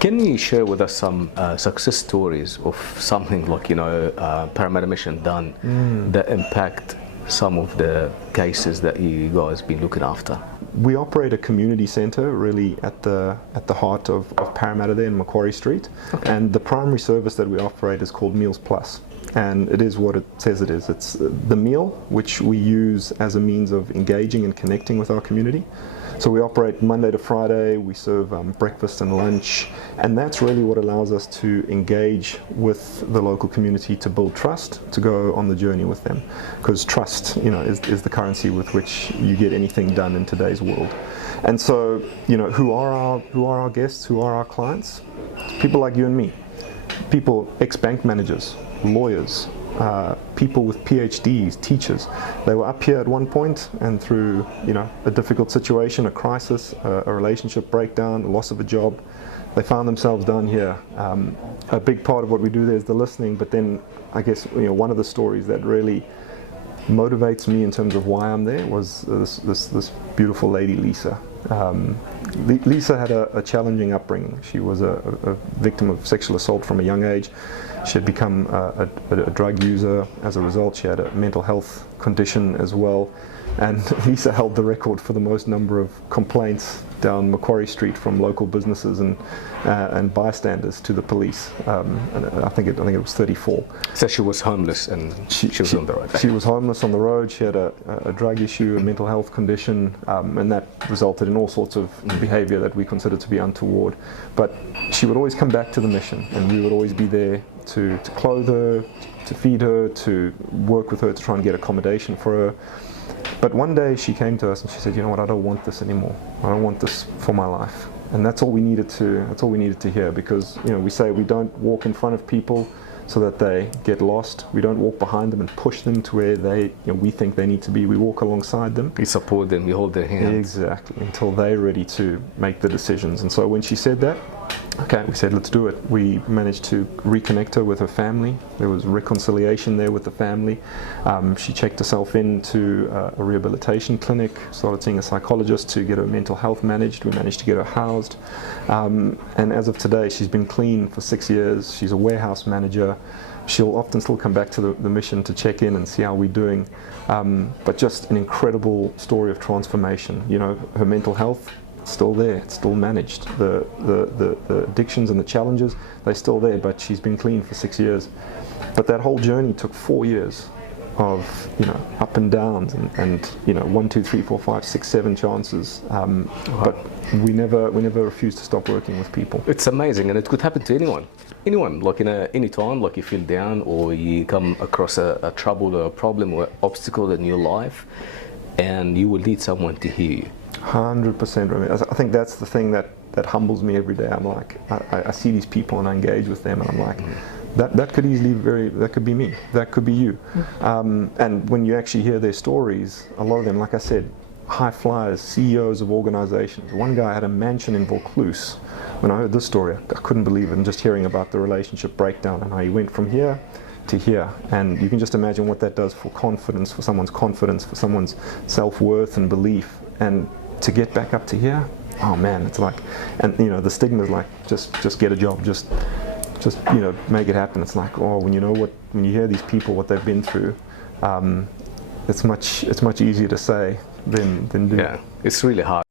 Can you share with us some success stories of something like, Parramatta Mission done that impact some of the cases that you guys been looking after? We operate a community centre really at the heart of Parramatta there in Macquarie Street. Okay. And the primary service that we operate is called Meals Plus. And it is what it says it is. It's the meal which we use as a means of engaging and connecting with our community. So we operate Monday to Friday, we serve breakfast and lunch, and that's really what allows us to engage with the local community, to build trust, to go on the journey with them. Because trust, is the currency with which you get anything done in today's world. And so, who are our guests, who are our clients? People like you and me. People, ex-bank managers, lawyers, people with PhDs, teachers. They were up here at one point, and through a difficult situation, a crisis, a relationship breakdown, a loss of a job, they found themselves down here. A big part of what we do there is the listening, but then I guess one of the stories that really motivates me in terms of why I'm there was this beautiful lady, Lisa. Lisa had a challenging upbringing. She was a victim of sexual assault from a young age. She had become a drug user. As a result, she had a mental health condition as well. And Lisa held the record for the most number of complaints down Macquarie Street from local businesses and bystanders to the police. And I think it was 34. So she was homeless and she was on the road. She was homeless on the road. She had a drug issue, a mental health condition, and that resulted in all sorts of behaviour that we consider to be untoward. But she would always come back to the mission, and we would always be there to clothe her, to feed her, to work with her to try and get accommodation for her. But one day she came to us and she said, "You know what? I don't want this anymore. I don't want this for my life." And that's all we needed to hear, because we say we don't walk in front of people so that they get lost. We don't walk behind them and push them to where we think they need to be. We walk alongside them. We support them. We hold their hand. Exactly, until they're ready to make the decisions. And so when she said that, okay, we said, let's do it. We managed to reconnect her with her family. There was reconciliation there with the family. She checked herself into a rehabilitation clinic, started seeing a psychologist to get her mental health managed. We managed to get her housed. And as of today, she's been clean for 6 years. She's a warehouse manager. She'll often still come back to the mission to check in and see how we're doing. But just an incredible story of transformation. Her mental health, still there, it's still managed. The addictions and the challenges, they're still there, but she's been clean for 6 years. But that whole journey took 4 years of up and downs and 1, 2, 3, 4, 5, 6, 7 chances. But we never refused to stop working with people. It's amazing, and it could happen to anyone. Like any time, like you feel down or you come across a trouble or a problem or obstacle in your life, and you will need someone to hear you. 100%, Ramez. I think that's the thing that humbles me every day. I'm like, I see these people and I engage with them, and I'm like, that could easily that could be me, that could be you. And when you actually hear their stories, a lot of them, like I said, high flyers, CEOs of organizations. One guy had a mansion in Vaucluse. When I heard this story, I couldn't believe it, and just hearing about the relationship breakdown and how he went from here to here. And you can just imagine what that does for confidence, for someone's self-worth and belief. And to get back up to here, oh man, it's like, and the stigma is like, just get a job, just make it happen. It's like, oh, when you hear these people, what they've been through, it's much easier to say than do. Yeah, it's really hard.